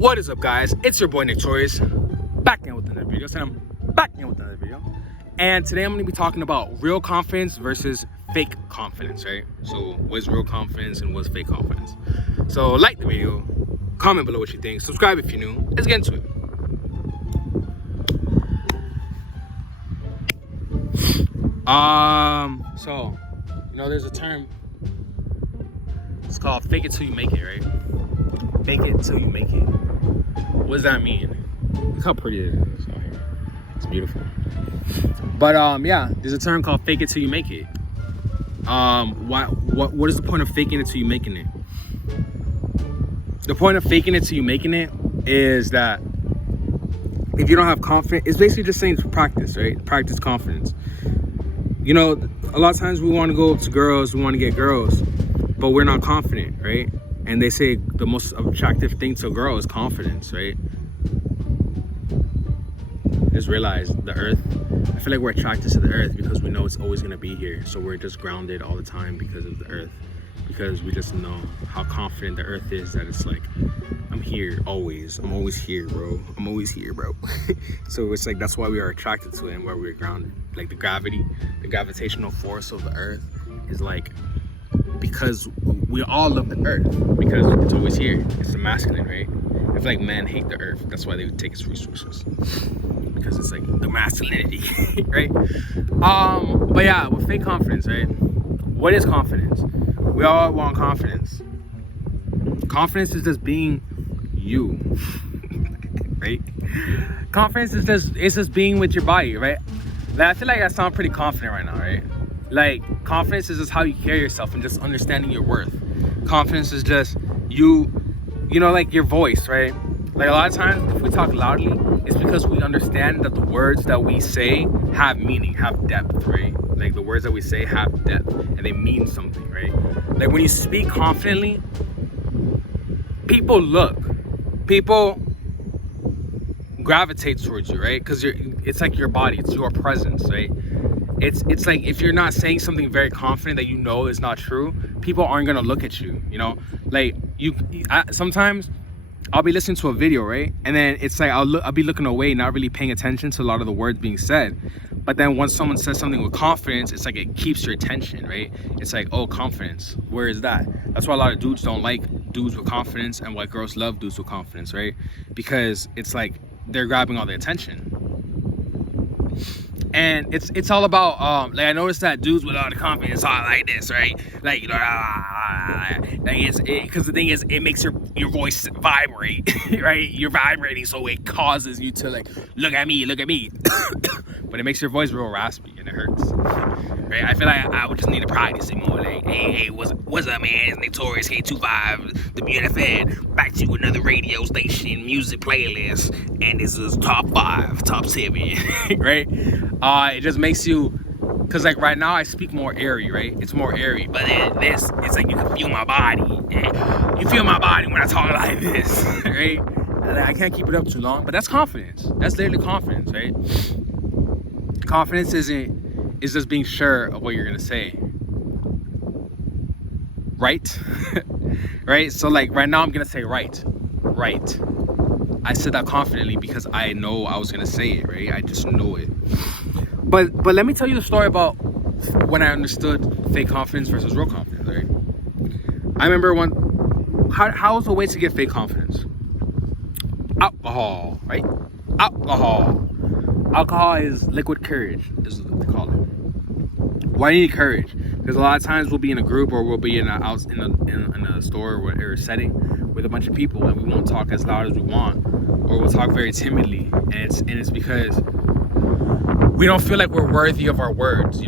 What is up, guys? It's your boy Nick Torius, back in with another video. And today I'm going to be talking about real confidence versus fake confidence, right? So what's real confidence and what's fake confidence? So like the video, comment below what you think, subscribe if you're new. Let's get into it. So there's a term. It's called fake it till you make it, right? Fake it till you make it. What does that mean? Look how pretty it is out here. It's beautiful. But yeah, there's a term called fake it till you make it. What is the point of faking it till you making it? The point of faking it till you making it is that if you don't have confidence, it's basically just saying practice, right? Practice confidence. A lot of times we want to go up to girls, we want to get girls, but we're not confident, right? And they say the most attractive thing to a girl is confidence, right? Just realize the earth. I feel like we're attracted to the earth because we know it's always going to be here. So we're just grounded all the time because of the earth. Because we just know how confident the earth is that it's like, I'm here always. I'm always here, bro. I'm always here, bro. So it's like, that's why we are attracted to it and why we're grounded. Like the gravitational force of the earth is like, because we all love the earth because it's always here. It's the masculine, right? I feel like men hate the earth. That's why they would take its resources, because it's like the masculinity, right? But yeah, with fake confidence, right? What is confidence? We all want confidence. Confidence is just being you, right? Confidence is just being with your body, right? Like, I feel like I sound pretty confident right now, right? Like, confidence is just how you carry yourself and just understanding your worth. Confidence is just you like your voice, right? Like a lot of times if we talk loudly, it's because we understand that the words that we say have meaning, have depth, right? Like the words that we say have depth and they mean something, right? Like when you speak confidently, people gravitate towards you, right? Because it's like your body, it's your presence, right? It's like if you're not saying something very confident that is not true, people aren't gonna look at you. Like sometimes I'll be listening to a video, right? And then it's like I'll be looking away, not really paying attention to a lot of the words being said. But then once someone says something with confidence, it's like it keeps your attention, right? It's like, oh, confidence, where is that? That's why a lot of dudes don't like dudes with confidence and why girls love dudes with confidence, right? Because it's like they're grabbing all the attention. And it's all about like I noticed that dudes with all the confidence are like this, right? Like because the thing is, it makes your voice vibrate, right? You're vibrating, so it causes you to like look at me, but it makes your voice real raspy and it hurts, right? I feel like I would just need to practice it more. Like, hey, what's up, man? It's Nick Torius, K25, the BNFN, back to another radio station music playlist, and this is top 5, top 7, right? It just makes you, because like right now I speak more airy, right? It's more airy, but it's like you can feel my body. You feel my body when I talk like this, right? And I can't keep it up too long, but that's confidence. That's literally confidence, right? Confidence is just being sure of what you're gonna say, right? Right? So like right now I'm gonna say right. I said that confidently because I know I was gonna say it, right? I just know it. But let me tell you the story about when I understood fake confidence versus real confidence, right? I remember how was the way to get fake confidence? Alcohol, right? Alcohol is liquid courage, is what they call it. Why do you need courage? Because a lot of times we'll be in a group or we'll be in a store or whatever setting with a bunch of people and we won't talk as loud as we want, or we'll talk very timidly, and it's because we don't feel like we're worthy of our words, We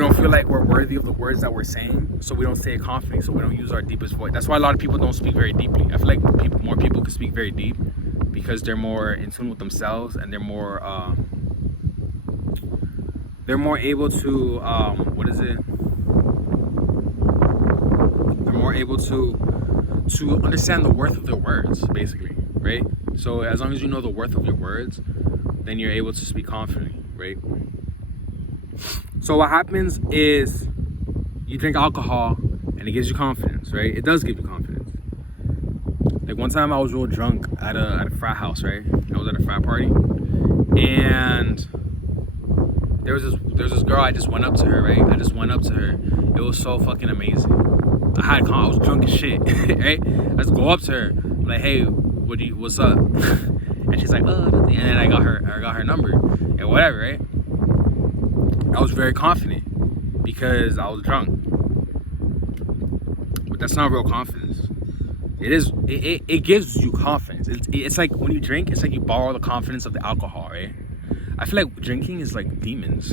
don't feel like we're worthy of the words that we're saying, so we don't say it confidently, so we don't use our deepest voice. That's why a lot of people don't speak very deeply. I feel like more people can speak very deep because they're more in tune with themselves and they're more able to They're more able to understand the worth of their words, basically, right? So as long as you know the worth of your words, then you're able to speak confidently, right? So what happens is you drink alcohol and it gives you confidence, right? It does give you confidence. Like one time I was real drunk at a frat house, right? I was at a frat party, and there was this girl. I just went up to her, right? I just went up to her. It was so fucking amazing. I was drunk as shit, right? I just go up to her, I'm like, hey, what's up? And she's like, oh, nothing. And then I got her number and whatever, right? I was very confident because I was drunk, but that's not real confidence. It gives you confidence. It's like when you drink, it's like you borrow the confidence of the alcohol, right? I feel like drinking is like demons.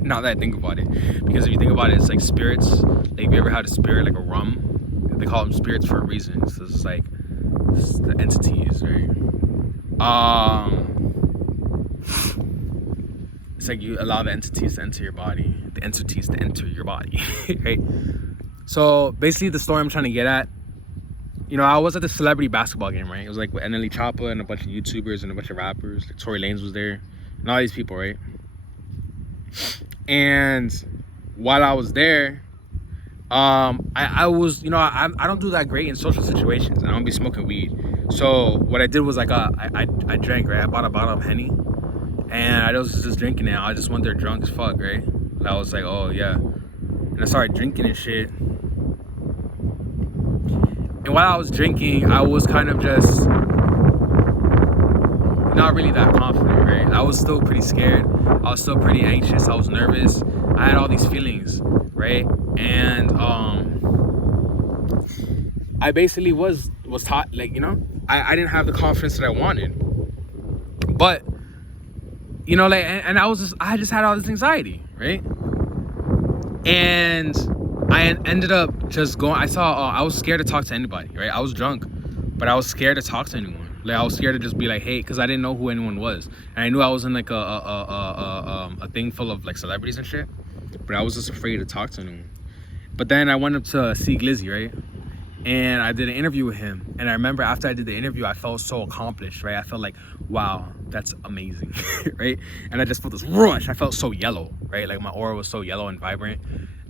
Now that I think about it, because if you think about it, it's like spirits. Like, if you ever had a spirit, like a rum, they call them spirits for a reason. So it's like the entities, right? It's like you allow the entities to enter your body, right? So basically, the story I'm trying to get at, you know, I was at the celebrity basketball game, right? It was like with NLE Choppa and a bunch of YouTubers and a bunch of rappers. Like Tory Lanez was there, and all these people, right? And while I was there, I was, you know, I don't do that great in social situations. I don't be smoking weed. So what I did was I drank, right? I bought a bottle of Henny, and I was just drinking it. I just went there drunk as fuck, right? And I was like, oh yeah, and I started drinking and shit. And while I was drinking, I was kind of just not really that confident, right? I was still pretty scared. I was still pretty anxious. I was nervous. I had all these feelings, right? And I basically was taught, like, you know, I didn't have the confidence that I wanted. But, you know, like, and I just had all this anxiety, right? And I ended up just going, I was scared to talk to anybody, right? I was drunk, but I was scared to talk to anyone. Like, I was scared to just be like, hey, because I didn't know who anyone was. And I knew I was in like a thing full of like celebrities and shit, but I was just afraid to talk to anyone. But then I went up to see Glizzy, right? And I did an interview with him. And I remember after I did the interview, I felt so accomplished, right? I felt like, wow, that's amazing, right? And I just felt this rush. I felt so yellow, right? Like my aura was so yellow and vibrant.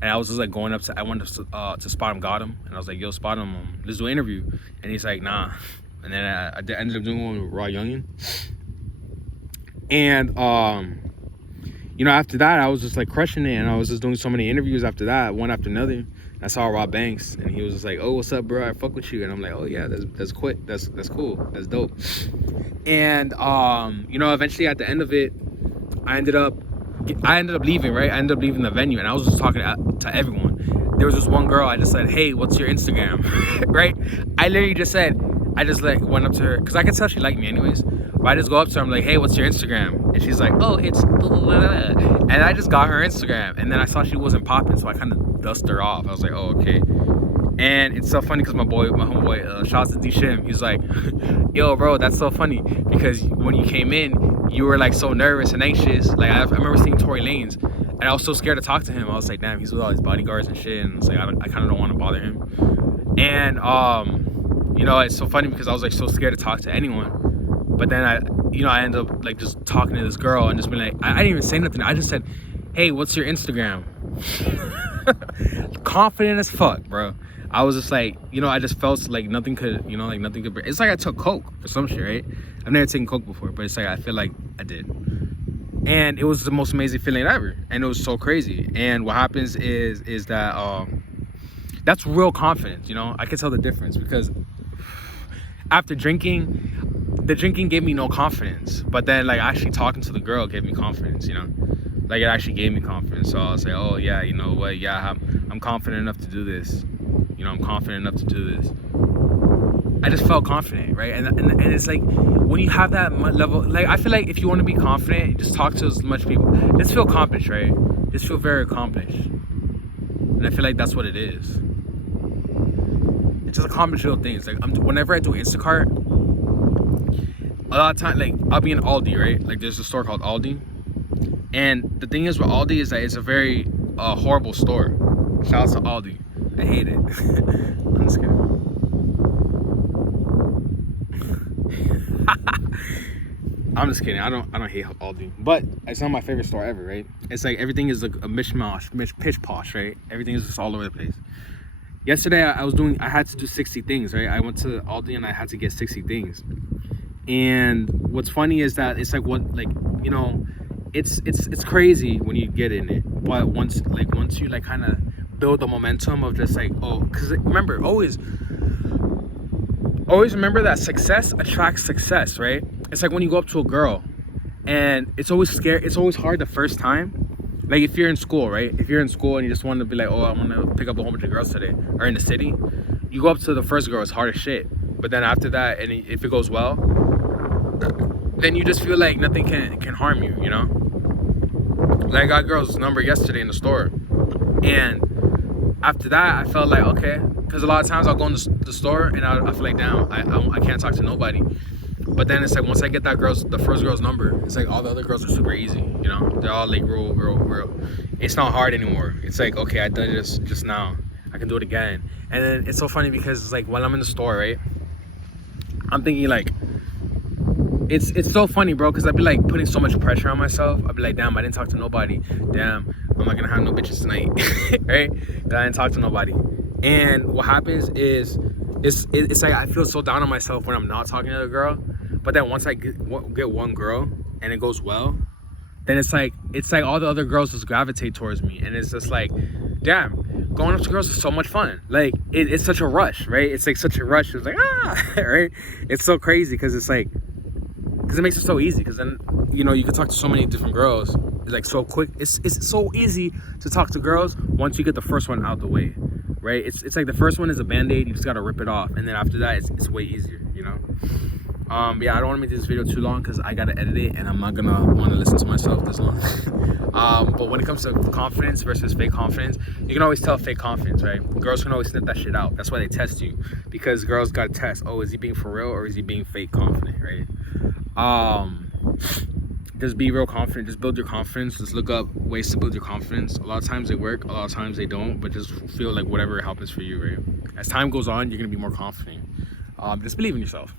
And I was just like going up to, I went to Spot him, got him. And I was like, yo, Spot him, let's do an interview. And he's like, nah. And then I ended up doing one with Raw Youngin. And, you know, after that, I was just like crushing it. And I was just doing so many interviews after that, one after another. I saw Rob Banks, and he was just like, oh, what's up, bro? I fuck with you. And I'm like, oh, yeah, that's quick. That's cool. That's dope. And, you know, eventually at the end of it, I ended up leaving, right? I ended up leaving the venue, and I was just talking to everyone. There was this one girl, I just said, hey, what's your Instagram? Right? I literally just said, I just like went up to her, because I could tell she liked me anyways. But I just go up to her, I'm like, hey, what's your Instagram? And she's like, oh, it's blah, blah, blah, blah. And I just got her Instagram. And then I saw she wasn't popping, so I kind of dusted her off. I was like, oh, okay. And it's so funny because my homeboy, shouts to D Shim, he's like, yo, bro, that's so funny. Because when you came in, you were like so nervous and anxious. Like, I remember seeing Tory Lanez, and I was so scared to talk to him. I was like, damn, he's with all his bodyguards and shit. And it's like, I kind of don't want to bother him. And, you know, it's so funny because I was like so scared to talk to anyone. But then I ended up like just talking to this girl and just being like, I didn't even say nothing. I just said, hey, what's your Instagram? Confident as fuck, bro. I was just like, you know, I just felt like nothing could, you know, like nothing could break. It's like I took coke or some shit, right? I've never taken coke before, but it's like I feel like I did. And it was the most amazing feeling ever. And it was so crazy. And what happens is that that's real confidence, you know? I can tell the difference because after drinking, the drinking gave me no confidence, but then like actually talking to the girl gave me confidence, you know, like it actually gave me confidence. So I was like, oh yeah, you know what, yeah, I'm confident enough to do this, you know, I'm confident enough to do this. I just felt confident, right? And it's like when you have that level, like I feel like if you want to be confident, just talk to as much people. Just feel accomplished, right? Just feel very accomplished. And I feel like that's what it is. It's just accomplished little things. Like whenever I do Instacart, a lot of time, like I'll be in Aldi, right? Like there's a store called Aldi, and the thing is with Aldi is that it's a very horrible store. Shout out to Aldi. I hate it. I'm just kidding. I'm just kidding. I don't hate Aldi, but it's not my favorite store ever, right? It's like everything is like a mishmash, pish posh, right? Everything is just all over the place. Yesterday I had to do 60 things, right? I went to Aldi and I had to get 60 things. And what's funny is that it's like you know, it's crazy when you get in it, but once you like kind of build the momentum of just like, oh, because remember, always remember that success attracts success, right? It's like when you go up to a girl and it's always scary, it's always hard the first time. Like if you're in school, right? If you're in school and you just want to be like, oh, I want to pick up a whole bunch of girls today, or in the city, you go up to the first girl, it's hard as shit. But then after that, and if it goes well, then you just feel like nothing can harm you, you know? Like I got a girl's number yesterday in the store, and after that I felt like, okay, because a lot of times I'll go in the store and I feel like, damn, I can't talk to nobody. But then it's like once I get the first girl's number, it's like all the other girls are super easy, you know? They're all like real. It's not hard anymore. It's like, okay, I did this just now, I can do it again. And then it's so funny because it's like while I'm in the store, right, I'm thinking like, it's so funny, bro, because I'd be like putting so much pressure on myself. I'd be like, damn, I didn't talk to nobody. Damn, I'm not gonna have no bitches tonight, right? That I didn't talk to nobody. And what happens is, it's like I feel so down on myself when I'm not talking to a girl. But then once I get one girl and it goes well, then it's like all the other girls just gravitate towards me, and it's just like, damn, going up to girls is so much fun. Like it's such a rush, right? It's like such a rush. It's like right? It's so crazy because it's like, because it makes it so easy. Because then, you know, you can talk to so many different girls. It's like so quick. It's so easy to talk to girls once you get the first one out the way, right? It's like the first one is a band-aid. You just gotta rip it off, and then after that, it's way easier, you know. Yeah, I don't want to make this video too long because I gotta edit it, and I'm not gonna want to listen to myself this long. But when it comes to confidence versus fake confidence, you can always tell fake confidence, right? Girls can always sniff that shit out. That's why they test you, because girls gotta test. Oh, is he being for real or is he being fake confident, right? Just be real confident. Just build your confidence. Just look up ways to build your confidence. A lot of times they work, a lot of times they don't, but just feel like whatever happens for you, right? As time goes on, you're gonna be more confident. Just believe in yourself.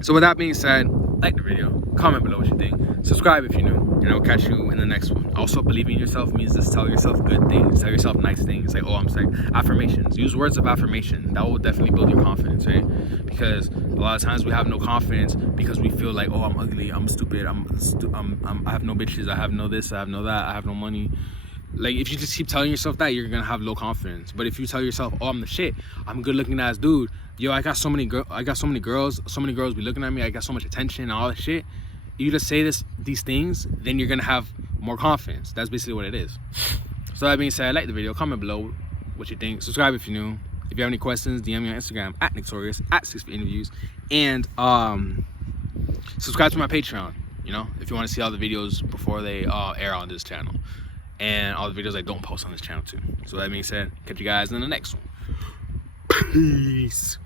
So with that being said, like the video, comment below what you think, subscribe if you're new, and I'll catch you in the next one. Also, believing in yourself means just tell yourself good things, tell yourself nice things, like, oh, I'm saying affirmations. Use words of affirmation. That will definitely build your confidence, right? Because a lot of times we have no confidence because we feel like, oh, I'm ugly, I'm stupid, I have no bitches, I have no this, I have no that, I have no money. Like, if you just keep telling yourself that, you're gonna have low confidence. But if you tell yourself, oh, I'm the shit, I'm a good looking ass dude, yo, I got so many girls be looking at me, I got so much attention and all that shit. You just say these things, then you're gonna have more confidence. That's basically what it is. So that being said, like the video, comment below what you think, subscribe if you're new. If you have any questions, DM me on Instagram at Torius at 6interviews, and subscribe to my Patreon, you know, if you want to see all the videos before they air on this channel, and all the videos I don't post on this channel too. So that being said, catch you guys in the next one. Peace.